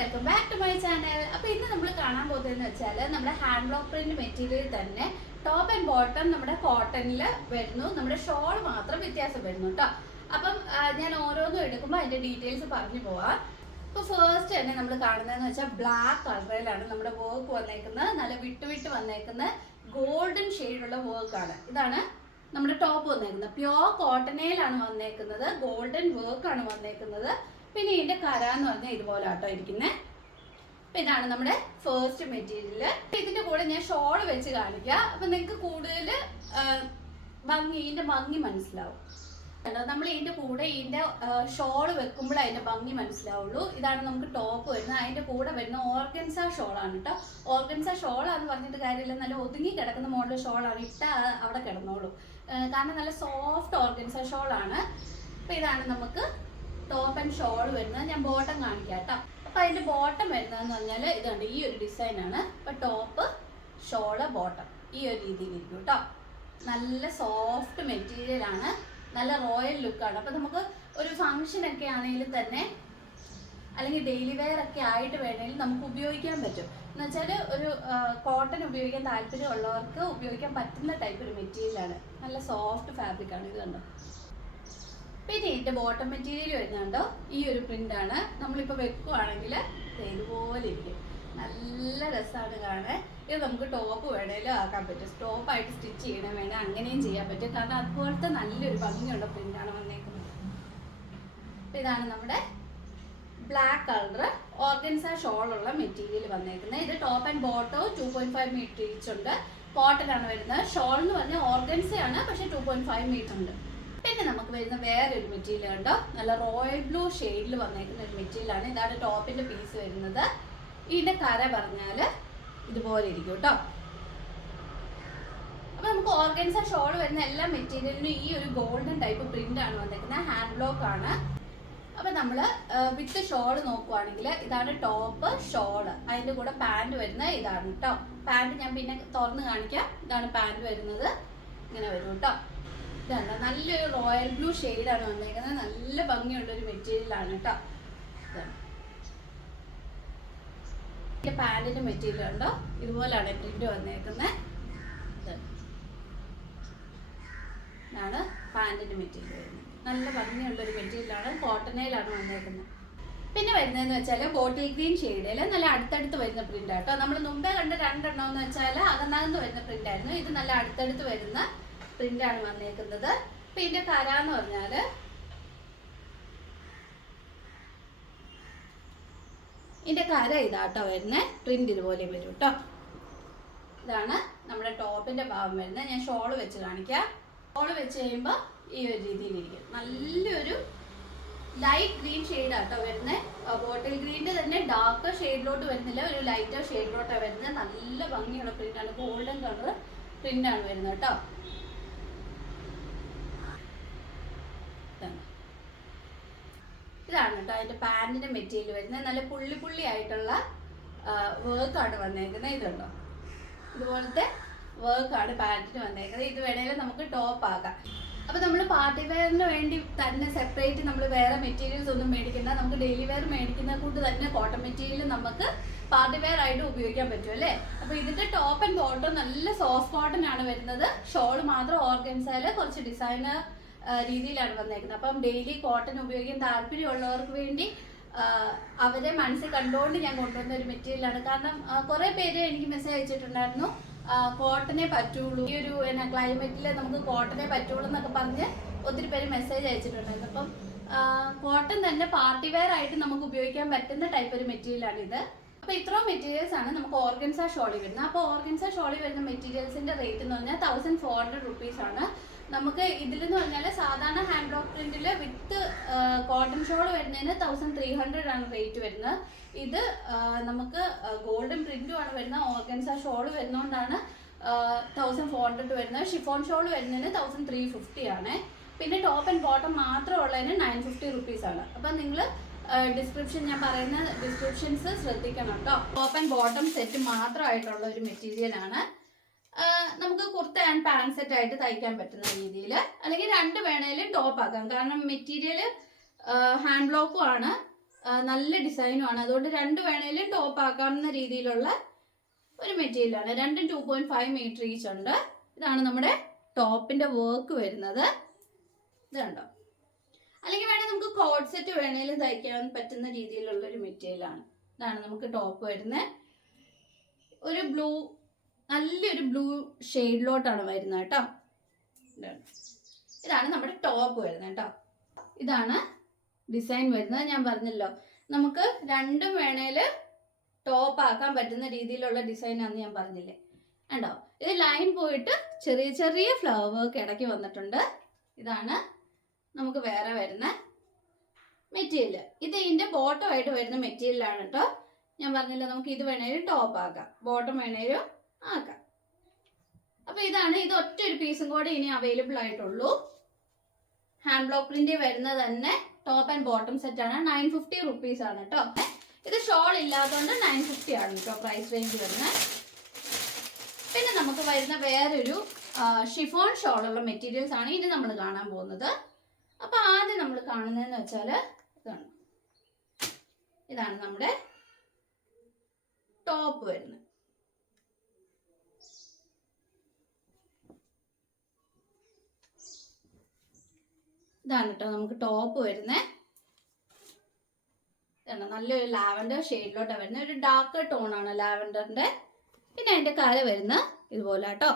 Welcome back to my channel. അപ്പോൾ ഇന്ന് നമ്മൾ കാണാൻ പോകുന്നതെന്ന് വെച്ചാൽ നമ്മുടെ ഹാൻഡ് ബ്ലോക്ക് പ്രിന്റ് മെറ്റീരിയൽ തന്നെ ടോപ്പ് ആൻഡ് ബോട്ടം നമ്മുടെ കോട്ടണിൽ വരുന്നു, നമ്മുടെ ഷോൾ മാത്രം വ്യത്യാസം വരുന്നു കേട്ടോ. അപ്പം ഞാൻ ഓരോന്നും എടുക്കുമ്പോൾ അതിന്റെ ഡീറ്റെയിൽസ് പറഞ്ഞു പോവാം. ഇപ്പോൾ ഫസ്റ്റ് തന്നെ നമ്മൾ കാണുന്നതെന്ന് വെച്ചാൽ ബ്ലാക്ക് കളറിലാണ് നമ്മുടെ വർക്ക് വന്നേക്കുന്നത്. നല്ല വിട്ട് വന്നേക്കുന്ന ഗോൾഡൻ ഷെയ്ഡുള്ള വർക്കാണ്. ഇതാണ് നമ്മുടെ ടോപ്പ് വന്നേക്കുന്നത്. പ്യോർ കോട്ടണയിലാണ് വന്നേക്കുന്നത്, ഗോൾഡൻ വർക്കാണ് വന്നേക്കുന്നത്. പിന്നെ ഇതിന്റെ കര എന്ന് പറഞ്ഞാൽ ഇതുപോലെ ആട്ടോ ഇരിക്കുന്നത്. അപ്പൊ ഇതാണ് നമ്മുടെ ഫസ്റ്റ് മെറ്റീരിയൽ. ഇതിന്റെ കൂടെ ഞാൻ ഷോൾ വെച്ച് കാണിക്കാം. അപ്പൊ നിങ്ങൾക്ക് കൂടുതൽ ഇതിന്റെ ഭംഗി മനസ്സിലാവും. നമ്മൾ ഇതിന്റെ കൂടെ ഇതിന്റെ ഷോൾ വെക്കുമ്പോൾ അതിന്റെ ഭംഗി മനസ്സിലാവുള്ളൂ. ഇതാണ് നമുക്ക് ടോപ്പ് വരുന്നത്. അതിന്റെ കൂടെ വരുന്ന ഓർഗൻസ ഷോളാണ് കേട്ടോ. ഓർഗൻസ ഷോളാന്ന് പറഞ്ഞിട്ട് കാര്യമില്ല, നല്ല ഒതുങ്ങി കിടക്കുന്ന മോഡൽ ഷോളാണ്. ഇട്ടാൽ അവിടെ കിടന്നോളൂ, കാരണം നല്ല സോഫ്റ്റ് ഓർഗൻസ ഷോളാണ്. അപ്പൊ ഇതാണ് നമുക്ക് ടോപ്പ് ആൻഡ് ഷോൾ വരുന്നത്. ഞാൻ ബോട്ടം കാണിക്കാം കേട്ടോ. അപ്പൊ അതിന്റെ ബോട്ടം വരുന്നതെന്ന് പറഞ്ഞാൽ ഇതുണ്ട്, ഈ ഒരു ഡിസൈൻ ആണ്. അപ്പൊ ടോപ്പ്, ഷോള്, ബോട്ടം ഈ ഒരു രീതിയിൽ ഇരിക്കും കേട്ടോ. നല്ല സോഫ്റ്റ് മെറ്റീരിയൽ ആണ്, നല്ല റോയൽ ലുക്കാണ്. അപ്പൊ നമുക്ക് ഒരു ഫംഗ്ഷൻ ഒക്കെ ആണെങ്കിൽ തന്നെ, അല്ലെങ്കിൽ ഡെയിലി വെയർ ഒക്കെ ആയിട്ട് വേണമെങ്കിൽ നമുക്ക് ഉപയോഗിക്കാൻ പറ്റും. എന്ന് വെച്ചാൽ ഒരു കോട്ടൺ ഉപയോഗിക്കാൻ താല്പര്യമുള്ളവർക്ക് ഉപയോഗിക്കാൻ പറ്റുന്ന ടൈപ്പ് ഒരു മെറ്റീരിയലാണ്. നല്ല സോഫ്റ്റ് ഫാബ്രിക് ആണ്. ഇത് കണ്ടോ. പിന്നെ ഇതിന്റെ ബോട്ടം മെറ്റീരിയൽ വരുന്നുണ്ടോ, ഈ ഒരു പ്രിന്റ് ആണ്. നമ്മളിപ്പോൾ വെക്കുവാണെങ്കിൽ ഇതുപോലെ ഇരിക്കും, നല്ല രസമാണ് കാണാൻ. ഇത് നമുക്ക് ടോപ്പ് വേണേലും ആക്കാൻ പറ്റും, ടോപ്പായിട്ട് സ്റ്റിച്ച് ചെയ്യണം വേണേൽ അങ്ങനെയും ചെയ്യാൻ പറ്റും. കാരണം അതുപോലത്തെ നല്ലൊരു ഭംഗിയുള്ള പ്രിന്റാണ് വന്നേക്കുന്നത്. അപ്പം ഇതാണ് നമ്മുടെ ബ്ലാക്ക് കളർ ഓർഗൻസ ഷോളുള്ള മെറ്റീരിയൽ വന്നേക്കുന്നത്. ഇത് top and bottom 2.5 metre each ഉണ്ട്. കോട്ടൺ ആണ് വരുന്നത്. ഷോൾ എന്ന് പറഞ്ഞാൽ ഓർഗൻസയാണ്, പക്ഷെ 2.5 മീറ്റർ ഉണ്ട്. പിന്നെ നമുക്ക് വരുന്ന വേറൊരു മെറ്റീരിയൽ ഉണ്ടോ, നല്ല റോയൽ ബ്ലൂ ഷെയ്ഡിൽ വന്നേക്കുന്ന ഒരു മെറ്റീരിയലാണ്. ഇതാണ് ടോപ്പിന്റെ പീസ് വരുന്നത്. ഇതിന്റെ കര പറഞ്ഞാൽ ഇതുപോലെ ഇരിക്കും കേട്ടോ. അപ്പൊ നമുക്ക് ഓർഗൻസ ഷോൾ വരുന്ന എല്ലാ മെറ്റീരിയലിനും ഈ ഒരു ഗോൾഡൻ ടൈപ്പ് പ്രിന്റ് ആണ് വന്നേക്കുന്നത്. ഹാൻഡ് ബ്ലോക്ക് ആണ്. അപ്പൊ നമ്മള് വിത്ത് ഷോൾ നോക്കുവാണെങ്കിൽ ഇതാണ് ടോപ്പ്, ഷോള്. അതിന്റെ കൂടെ പാന്റ് വരുന്നത് ഇതാണ് കേട്ടോ. പാന്റ് ഞാൻ പിന്നെ തുറന്ന് കാണിക്കാം. ഇതാണ് പാന്റ് വരുന്നത്, ഇങ്ങനെ വരും കേട്ടോ. ഇതാണ് നല്ലൊരു റോയൽ ബ്ലൂ ഷെയ്ഡാണ് വന്നേക്കുന്നത്. നല്ല ഭംഗിയുള്ളൊരു മെറ്റീരിയലാണ് കേട്ടോ. ഇതാണ് പാന്റിന്റെ മെറ്റീരിയൽ ഉണ്ടോ, ഇതുപോലാണ് പ്രിന്റ് വന്നേക്കുന്നത്. ഇതാണ് പാന്റിന്റെ മെറ്റീരിയൽ വരുന്നത്. നല്ല ഭംഗിയുള്ളൊരു മെറ്റീരിയലാണ്, കോട്ടണയിലാണ് വന്നേക്കുന്നത്. പിന്നെ വരുന്നതെന്ന് വെച്ചാൽ ബോട്ടിൽ ഗ്രീൻ ഷെയ്ഡിൽ നല്ല അടുത്തടുത്ത് വരുന്ന പ്രിന്റ് ആട്ടോ. നമ്മൾ മുമ്പേ കണ്ട രണ്ടെണ്ണം എന്ന് വെച്ചാൽ അകന്നകന്ന് വരുന്ന പ്രിന്റ് ആയിരുന്നു. ഇത് നല്ല അടുത്തടുത്ത് വരുന്ന പ്രിന്റാണ് വന്നേക്കുന്നത്. അപ്പൊ ഇതിന്റെ കര എന്ന് പറഞ്ഞാല് ഇതിന്റെ കര ഇതാട്ടോ വരുന്നത്. പ്രിന്റ് ഇതുപോലെ വരും കേട്ടോ. ഇതാണ് നമ്മുടെ ടോപ്പിന്റെ ഭാഗം വരുന്നത്. ഞാൻ ഷോള് വെച്ച് കാണിക്കാം. ഷോള് വെച്ച് കഴിയുമ്പോൾ ഈ ഒരു രീതിയിലിരിക്കും. നല്ലൊരു ലൈറ്റ് ഗ്രീൻ ഷെയ്ഡ് ആട്ടോ വരുന്നത്. ബോട്ടിൽ ഗ്രീനിന്റെ തന്നെ ഡാർക്ക് ഷെയ്ഡിലോട്ട് വരുന്നില്ല, ഒരു ലൈറ്റർ ഷെയ്ഡിലോട്ടാണ് വരുന്നത്. നല്ല ഭംഗിയുള്ള പ്രിന്റാണ്, ഗോൾഡൻ കളർ പ്രിന്റാണ് വരുന്നത് കേട്ടോ. ഇതാണ് കേട്ടോ അതിന്റെ പാന്റിന്റെ മെറ്റീരിയൽ വരുന്നത്. നല്ല പുള്ളി ആയിട്ടുള്ള വർക്കാണ് വന്നേക്കുന്നത്. ഇതുണ്ടോ, ഇതുപോലത്തെ വർക്കാണ് പാന്റിന് വന്നേക്കുന്നത്. ഇത് വേണേലും നമുക്ക് ടോപ്പ് ആക്കാം. അപ്പൊ നമ്മൾ പാർട്ടി വെയറിന് വേണ്ടി തന്നെ സെപ്പറേറ്റ് നമ്മൾ വേറെ മെറ്റീരിയൽസ് ഒന്നും മേടിക്കണ്ട. നമുക്ക് ഡെയിലി വെയർ മേടിക്കുന്ന കൂട്ട് തന്നെ കോട്ടൺ മെറ്റീരിയൽ നമുക്ക് പാർട്ടി വെയർ ആയിട്ട് ഉപയോഗിക്കാൻ പറ്റും അല്ലേ. അപ്പൊ ഇതിന്റെ ടോപ്പ് ആൻഡ് ബോട്ടം നല്ല സോഫ്റ്റ് കോട്ടൺ ആണ് വരുന്നത്. ഷോൾ മാത്രം ഓർഗൻസയില് കുറച്ച് ഡിസൈനർ രീതിയിലാണ് വന്നേക്കുന്നത്. അപ്പം ഡെയിലി കോട്ടൺ ഉപയോഗിക്കാൻ താല്പര്യമുള്ളവർക്ക് വേണ്ടി അവരെ മനസ്സിൽ കണ്ടുകൊണ്ട് ഞാൻ കൊണ്ടുവന്ന ഒരു മെറ്റീരിയലാണ്. കാരണം കുറെ പേര് എനിക്ക് മെസ്സേജ് അയച്ചിട്ടുണ്ടായിരുന്നു, കോട്ടനെ പറ്റുള്ളൂ, ഈ ഒരു ക്ലൈമറ്റിൽ നമുക്ക് കോട്ടനെ പറ്റുള്ളൂ എന്നൊക്കെ പറഞ്ഞ് ഒത്തിരി പേര് മെസ്സേജ് അയച്ചിട്ടുണ്ടായിരുന്നു. അപ്പം കോട്ടൺ തന്നെ പാർട്ടി വെയർ ആയിട്ട് നമുക്ക് ഉപയോഗിക്കാൻ പറ്റുന്ന ടൈപ്പ് ഒരു മെറ്റീരിയലാണ് ഇത്. അപ്പൊ ഇത്രയും മെറ്റീരിയൽസ് ആണ് നമുക്ക് ഓർഗൻസ ഷോളി വരുന്നത്. അപ്പോൾ ഓർഗൻസ ഷോളി വരുന്ന മെറ്റീരിയൽസിന്റെ റേറ്റ് എന്ന് പറഞ്ഞാൽ 1400 റുപ്പീസ് ആണ്. നമുക്ക് ഇതിലെന്ന് പറഞ്ഞാൽ സാധാരണ ഹാൻഡ് ബ്ലോക്ക് പ്രിന്റില് വിത്ത് കോട്ടൺ ഷോൾ വരുന്നതിന് 1300 ആണ് റേറ്റ് വരുന്നത്. ഇത് നമുക്ക് ഗോൾഡൻ പ്രിന്റും ആണ് വരുന്നത്. ഓർഗൻസ ഷോൾ വരുന്നതുകൊണ്ടാണ് 1400 വരുന്നത്. ഷിഫോൺ ഷോൾ വരുന്നതിന് 1350 ആണ്. പിന്നെ ടോപ്പ് ആൻഡ് ബോട്ടം മാത്രമുള്ളതിന് 950 റുപ്പീസ് ആണ്. അപ്പം നിങ്ങൾ ഡിസ്ക്രിപ്ഷൻ, ഞാൻ പറയുന്ന ഡിസ്ക്രിപ്ഷൻസ് ശ്രദ്ധിക്കണം കേട്ടോ. ടോപ്പ് ആൻഡ് ബോട്ടം സെറ്റ് മാത്രമായിട്ടുള്ള ഒരു മെറ്റീരിയൽ ആണ്. നമുക്ക് കുർത്ത ആൻഡ് പാന്റ് സെറ്റ് ആയിട്ട് തയ്ക്കാൻ പറ്റുന്ന രീതിയിൽ, അല്ലെങ്കിൽ രണ്ട് വേണേലും ടോപ്പ് ആക്കാം. കാരണം മെറ്റീരിയൽ ഹാൻഡ് ബ്ലോക്കും ആണ്, നല്ല ഡിസൈനുമാണ്. അതുകൊണ്ട് രണ്ട് വേണേലും ടോപ്പ് ആക്കാവുന്ന രീതിയിലുള്ള ഒരു മെറ്റീരിയലാണ്. രണ്ടും 2.5 മീറ്റർ ഈച്ച് ഉണ്ട്. ഇതാണ് നമ്മുടെ ടോപ്പിന്റെ വർക്ക് വരുന്നത്. ഇത് കണ്ടോ. അല്ലെങ്കിൽ വേണേൽ നമുക്ക് കോഡ് സെറ്റ് വേണേലും തയ്ക്കാൻ പറ്റുന്ന രീതിയിലുള്ള ഒരു മെറ്റീരിയലാണ്. ഇതാണ് നമുക്ക് ടോപ്പ് വരുന്നത്. ഒരു ബ്ലൂ, നല്ലൊരു ബ്ലൂ ഷെയ്ഡിലോട്ടാണ് വരുന്നത് കേട്ടോ. ഇതാണ് നമ്മുടെ ടോപ്പ് വരുന്നത് കേട്ടോ. ഇതാണ് ഡിസൈൻ വരുന്നത്. ഞാൻ പറഞ്ഞല്ലോ നമുക്ക് രണ്ടും വേണേൽ ടോപ്പ് ആക്കാൻ പറ്റുന്ന രീതിയിലുള്ള ഡിസൈനാണെന്ന് ഞാൻ പറഞ്ഞില്ലേ. കണ്ടോ, ഇത് ലൈൻ പോയിട്ട് ചെറിയ ചെറിയ ഫ്ലവർ വർക്ക് ഇടയ്ക്ക് വന്നിട്ടുണ്ട്. ഇതാണ് നമുക്ക് വേറെ വരുന്ന മെറ്റീരിയൽ. ഇത് ഇതിൻ്റെ ബോട്ടം ആയിട്ട് വരുന്ന മെറ്റീരിയലാണ് കേട്ടോ. ഞാൻ പറഞ്ഞില്ല നമുക്ക് ഇത് വേണേലും ടോപ്പ് ആക്കാം, ബോട്ടം വേണേലും ആക്കാം. അപ്പോൾ ഇതാണ്. ഇത് ഒറ്റ ഒരു പീസും കൂടെ ഇനി അവൈലബിൾ ആയിട്ടുള്ളൂ. ഹാൻഡ് ബ്ലോക്ക് പ്രിന്റ് വരുന്നത് തന്നെ ടോപ്പ് ആൻഡ് ബോട്ടം സെറ്റ് ആണ്. 950 റുപ്പീസ് ആണ് കേട്ടോ. ഇത് ഷോൾ ഇല്ലാത്തതുകൊണ്ട് 950 ആണ് കേട്ടോ പ്രൈസ് റേഞ്ച് വരുന്നത്. പിന്നെ നമുക്ക് വരുന്ന വേറൊരു ഷിഫോൺ ഷോളുള്ള മെറ്റീരിയൽസ് ആണ് ഇനി നമ്മൾ കാണാൻ പോകുന്നത്. അപ്പോൾ ആദ്യം നമ്മൾ കാണുന്നതെന്ന് വെച്ചാൽ ഇതാണ് നമ്മുടെ ടോപ്പ് വരുന്നത്. ഇതാണ് കേട്ടോ നമുക്ക് ടോപ്പ് വരുന്നത്. നല്ലൊരു ലാവൻഡർ ഷെയ്ഡിലോട്ടാണ് വരുന്നത്. ഒരു ഡാർക്ക് ടോണാണ് ലാവൻഡറിന്റെ. പിന്നെ അതിന്റെ കര വരുന്നത് ഇതുപോലെ കേട്ടോ.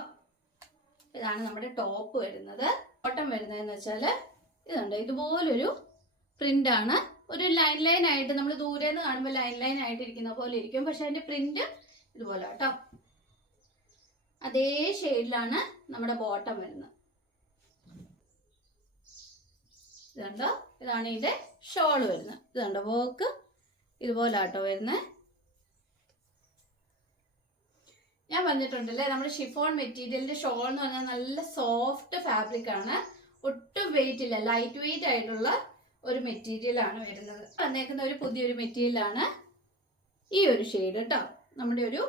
ഇതാണ് നമ്മുടെ ടോപ്പ് വരുന്നത്. ബോട്ടം വരുന്നതെന്ന് വെച്ചാൽ ഇതുണ്ട്, ഇതുപോലൊരു പ്രിന്റ് ആണ്. ഒരു ലൈൻ ലൈൻ ആയിട്ട് നമ്മൾ ദൂരെ നിന്ന് കാണുമ്പോൾ ലൈൻ ലൈൻ ആയിട്ട് ഇരിക്കുന്ന പോലെ ഇരിക്കും. പക്ഷെ അതിന്റെ പ്രിന്റ് ഇതുപോലെ കേട്ടോ. അതേ ഷെയ്ഡിലാണ് നമ്മുടെ ബോട്ടം വരുന്നത്. ഇതുണ്ടോ, ഇതാണ് ഇതിന്റെ ഷോൾ വരുന്നത്. ഇതുണ്ടോ വർക്ക് ഇതുപോലെ ആട്ടോ വരുന്നത്. ഞാൻ പറഞ്ഞിട്ടുണ്ടല്ലേ നമ്മുടെ ഷിഫോൺ മെറ്റീരിയലിന്റെ ഷോൾ എന്ന് പറഞ്ഞാൽ നല്ല സോഫ്റ്റ് ഫാബ്രിക് ആണ്. ഒട്ടും വെയിറ്റ് ഇല്ല, ലൈറ്റ് വെയിറ്റ് ആയിട്ടുള്ള ഒരു മെറ്റീരിയൽ ആണ് വരുന്നത്. വന്നേക്കുന്ന ഒരു പുതിയൊരു മെറ്റീരിയലാണ് ഈ ഒരു ഷെയ്ഡ് കേട്ടോ. നമ്മുടെ ഒരു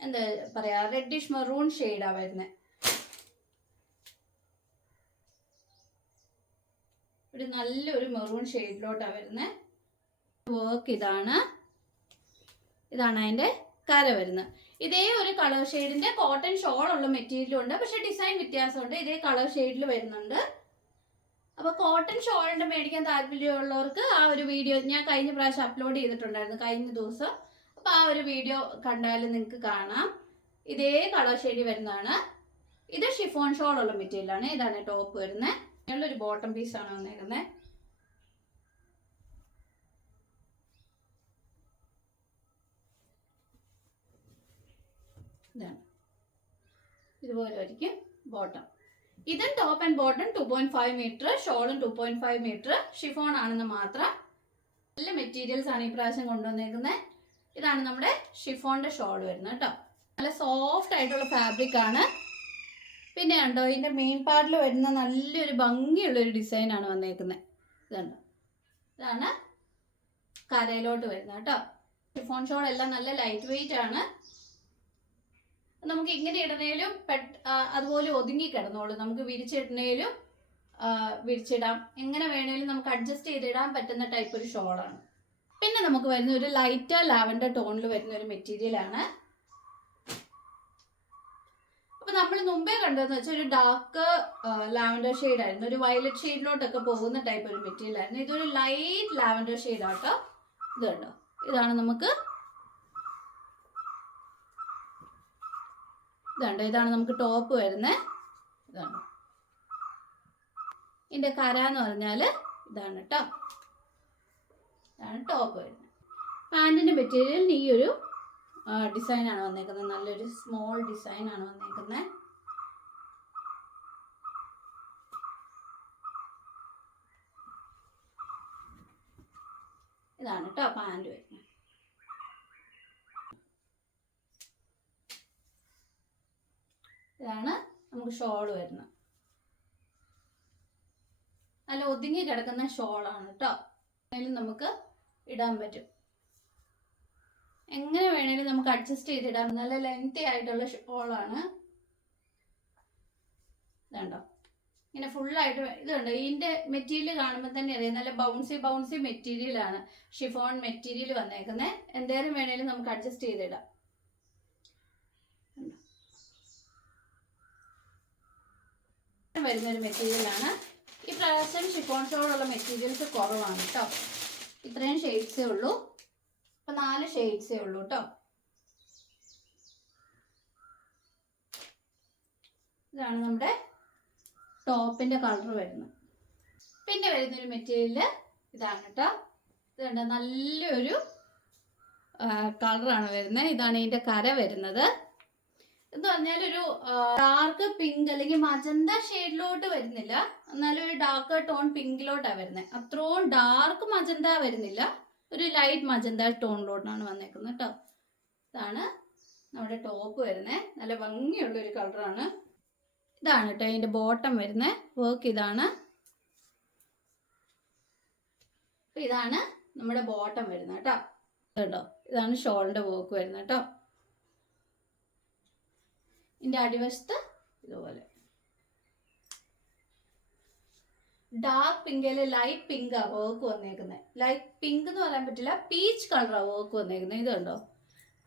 എന്താ പറയാ, റെഡിഷ് മെറൂൺ ഷെയ്ഡാണ് വരുന്നത്. ഒരു നല്ലൊരു മെറൂൺ ഷെയ്ഡിലോട്ടാണ് വരുന്നത്. വർക്ക് ഇതാണ് അതിൻ്റെ കര വരുന്നത്. ഇതേ ഒരു കളർ ഷെയ്ഡിന്റെ കോട്ടൺ ഷോൾ ഉള്ള മെറ്റീരിയലും ഉണ്ട്, പക്ഷെ ഡിസൈൻ വ്യത്യാസമുണ്ട്. ഇതേ കളർ ഷെയ്ഡിൽ വരുന്നുണ്ട്. അപ്പോൾ കോട്ടൺ ഷോളിന്റെ മേടിക്കാൻ താല്പര്യമുള്ളവർക്ക് ആ ഒരു വീഡിയോ ഞാൻ കഴിഞ്ഞ പ്രാവശ്യം അപ്ലോഡ് ചെയ്തിട്ടുണ്ടായിരുന്നു, കഴിഞ്ഞ ദിവസം. അപ്പോൾ ആ ഒരു വീഡിയോ കണ്ടാൽ നിങ്ങൾക്ക് കാണാം. ഇതേ കളർ ഷെയ്ഡ് വരുന്നതാണ്. ഇത് ഷിഫോൺ ഷോൾ ഉള്ള മെറ്റീരിയലാണ്. ഇതാണ് ടോപ്പ് വരുന്നത്. ഒരു ബോട്ടം പീസാണ് വന്നേക്കുന്നത്. ഇതാണ്, ഇതുപോലെ ആയിരിക്കും ബോട്ടം. ഇതും ടോപ്പ് ആൻഡ് ബോട്ടം 2.5 മീറ്റർ, ഷോളും 2.5 മീറ്റർ. ഷിഫോൺ ആണെന്ന് മാത്രം. നല്ല മെറ്റീരിയൽസ് ആണ് ഈ പ്രാവശ്യം കൊണ്ടുവന്നേക്കുന്നത്. ഇതാണ് നമ്മുടെ ഷിഫോണിന്റെ ഷോൾ വരുന്നത് കേട്ടോ. നല്ല സോഫ്റ്റ് ആയിട്ടുള്ള ഫാബ്രിക് ആണ്. പിന്നെ കണ്ടോ ഇതിന്റെ മെയിൻ പാർട്ടിൽ വരുന്ന നല്ലൊരു ഭംഗിയുള്ളൊരു ഡിസൈനാണ് വന്നേക്കുന്നത്. ഇതുണ്ടോ, ഇതാണ് കരയിലോട്ട് വരുന്നത് കേട്ടോ. ഷിഫോൺ ഷോൾ എല്ലാം നല്ല ലൈറ്റ് വെയിറ്റ് ആണ്. നമുക്ക് ഇങ്ങനെ ഇടണേലും അതുപോലെ ഒതുങ്ങി കിടന്നോളൂ. നമുക്ക് വിരിച്ചിടണേലും വിരിച്ചിടാം, എങ്ങനെ വേണേലും നമുക്ക് അഡ്ജസ്റ്റ് ചെയ്തിടാൻ പറ്റുന്ന ടൈപ്പ് ഒരു ഷോളാണ്. പിന്നെ നമുക്ക് വരുന്ന ഒരു ലൈറ്റ് ലാവൻഡർ ടോണിൽ വരുന്ന ഒരു മെറ്റീരിയലാണ്. അപ്പൊ നമ്മൾ മുമ്പേ കണ്ടതെന്ന് വെച്ചാൽ ഒരു ഡാർക്ക് ലാവൻഡർ ഷെയ്ഡ് ആയിരുന്നു, ഒരു വയലറ്റ് ഷെയ്ഡിലോട്ടൊക്കെ പോകുന്ന ടൈപ്പ് ഒരു മെറ്റീരിയൽ ആയിരുന്നു. ഇതൊരു ലൈറ്റ് ലാവൻഡർ ഷെയ്ഡ് ആട്ടോ. ഇത് കണ്ടോ, ഇതാണ് നമുക്ക് ഇതാണ് നമുക്ക് ടോപ്പ് വരുന്നത്. ഇതാണ് ഇതിന്റെ കര എന്ന് പറഞ്ഞാൽ ഇതാണ് കേട്ടോ. ഇതാണ് ടോപ്പ് വരുന്നത്. പാൻറ്റിന്റെ മെറ്റീരിയൽ ഈ ഒരു ഡിസൈനാണ് വന്നേക്കുന്നത്. നല്ലൊരു സ്മോൾ ഡിസൈനാണ് വന്നേക്കുന്നത്. ഇതാണ് കേട്ടോ പാൻറ് വരുന്നത്. ഇതാണ് നമുക്ക് ഷോൾ വരുന്നത്. നല്ല ഒതുങ്ങി കിടക്കുന്ന ഷോളാണ് കേട്ടോ. അതിലും നമുക്ക് ഇടാൻ പറ്റും, എങ്ങനെ വേണേലും നമുക്ക് അഡ്ജസ്റ്റ് ചെയ്തിടാം. നല്ല ലെങ്തി ആയിട്ടുള്ള ഷോളാണ്. ഇതുണ്ടോ, ഇങ്ങനെ ഫുള്ളായിട്ട് ഇതുണ്ട്. ഇതിൻ്റെ മെറ്റീരിയൽ കാണുമ്പോൾ തന്നെ അറിയാം, നല്ല ബൗൺസി മെറ്റീരിയലാണ്, ഷിഫോൺ മെറ്റീരിയൽ വന്നേക്കുന്നത്. എന്തേലും വേണേലും നമുക്ക് അഡ്ജസ്റ്റ് ചെയ്തിടാം. വരുന്നൊരു മെറ്റീരിയലാണ്. ഈ പ്രാവശ്യം ഷിഫോൺ ഷോളുള്ള മെറ്റീരിയൽസ് കുറവാണ് കേട്ടോ. ഇത്രയും ഷെയ്ഡ്സേ ഉള്ളൂ. ഇപ്പം 4 ഷെയ്ഡ്സേ ഉള്ളൂ കേട്ടോ. ഇതാണ് നമ്മുടെ ടോപ്പിൻ്റെ കളർ വരുന്നത്. പിന്നെ വരുന്നൊരു മെറ്റീരിയൽ ഇതാണ് കേട്ടോ. ഇതുണ്ട്, നല്ലൊരു കളറാണ് വരുന്നത്. ഇതാണ് ഇതിൻ്റെ കര വരുന്നത്. എന്ന് പറഞ്ഞാൽ ഒരു ഡാർക്ക് പിങ്ക് അല്ലെങ്കിൽ മജന്ത ഷെയ്ഡിലോട്ട് വരുന്നില്ല, എന്നാലും ഒരു ഡാർക്ക് ടോൺ പിങ്കിലോട്ടാണ് വരുന്നത്. അത്രയും ഡാർക്ക് മജന്ത വരുന്നില്ല, ഒരു ലൈറ്റ് മജന്ത ടോണിലോട്ടാണ് വന്നേക്കുന്നത് കേട്ടോ. ഇതാണ് നമ്മുടെ ടോപ്പ് വരുന്നത്. നല്ല ഭംഗിയുള്ളൊരു കളറാണ്. ഇതാണ് കേട്ടോ അതിൻ്റെ ബോട്ടം വരുന്നത്. വർക്ക് ഇതാണ്. ഇതാണ് നമ്മുടെ ബോട്ടം വരുന്നത് കേട്ടോ. കേട്ടോ, ഇതാണ് ഷോളിൻ്റെ വർക്ക് വരുന്നത് കേട്ടോ. ഇതിൻ്റെ അടിവശത്ത് ഇതുപോലെ ഡാർക്ക് പിങ്ക് അല്ലെ ലൈറ്റ് പിങ്കാ വർക്ക് വന്നേക്കുന്നത്. ലൈറ്റ് പിങ്ക് എന്ന് പറയാൻ പറ്റില്ല, പീച്ച് കളറാണ് വർക്ക് വന്നേക്കുന്നത്. ഇത് കണ്ടോ,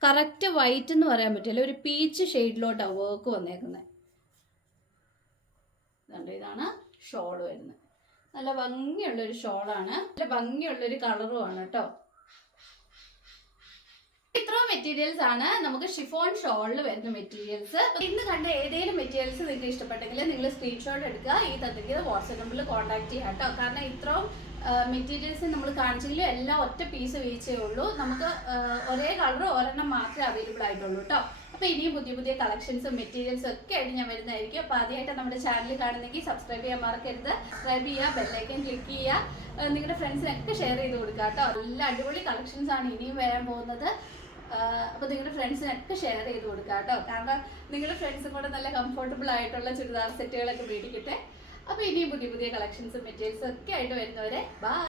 കറക്റ്റ് വൈറ്റ് എന്ന് പറയാൻ പറ്റില്ല, ഒരു പീച്ച് ഷെയ്ഡിലോട്ടാണ് വർക്ക് വന്നേക്കുന്നത്. ഇതുണ്ട്, ഇതാണ് ഷോൾ വരുന്നത്. നല്ല ഭംഗിയുള്ളൊരു ഷോളാണ്, നല്ല ഭംഗിയുള്ളൊരു കളറുമാണ് കേട്ടോ. ഇത്രയും മെറ്റീരിയൽസ് ആണ് നമുക്ക് ഷിഫോൺ ഷോളിൽ വരുന്ന മെറ്റീരിയൽസ്. ഇന്ന് കണ്ട ഏതെങ്കിലും മെറ്റീരിയൽസ് നിങ്ങൾക്ക് ഇഷ്ടപ്പെട്ടെങ്കിൽ നിങ്ങൾ സ്ക്രീൻഷോട്ട് എടുക്കുക, ഈ തന്നിരിക്കുന്ന വാട്സ്ആപ്പ് നമ്പറിൽ കോൺടാക്ട് ചെയ്യാം കേട്ടോ. കാരണം ഇത്രയും മെറ്റീരിയൽസ് നമ്മൾ കാണിച്ചെങ്കിലും എല്ലാം ഒറ്റ പീസ് വീഴ്ചയേ ഉള്ളൂ. നമുക്ക് ഒരേ കളർ ഒരെണ്ണം മാത്രമേ അവൈലബിൾ ആയിട്ടുള്ളൂ കേട്ടോ. അപ്പോൾ ഇനിയും പുതിയ കളക്ഷൻസും മെറ്റീരിയൽസും ഒക്കെ ആയിട്ട് ഞാൻ വരുന്നതായിരിക്കും. അപ്പോൾ ആദ്യമായിട്ട് നമ്മുടെ ചാനൽ കാണുന്നെങ്കിൽ സബ്സ്ക്രൈബ് ചെയ്യാൻ മറക്കരുത്. സബ്സ്ക്രൈബ് ചെയ്യുക, ബെല്ലൈക്കൻ ക്ലിക്ക് ചെയ്യുക, നിങ്ങളുടെ ഫ്രണ്ട്സിനൊക്കെ ഷെയർ ചെയ്ത് കൊടുക്കുക കേട്ടോ. നല്ല അടിപൊളി കളക്ഷൻസ് ആണ് ഇനിയും വരാൻ പോകുന്നത്. അപ്പോൾ നിങ്ങളുടെ ഫ്രണ്ട്സിനൊക്കെ ഷെയർ ചെയ്ത് കൊടുക്കുക കേട്ടോ. കാരണം നിങ്ങളുടെ ഫ്രണ്ട്സും കൂടെ നല്ല കംഫർട്ടബിൾ ആയിട്ടുള്ള ചുരിദാർ സെറ്റുകളൊക്കെ മേടിക്കട്ടെ. അപ്പോൾ ഇനിയും പുതിയ കളക്ഷൻസും മെറ്റീരിയൽസും ഒക്കെ ആയിട്ട് വരുന്നവരെ ബൈ.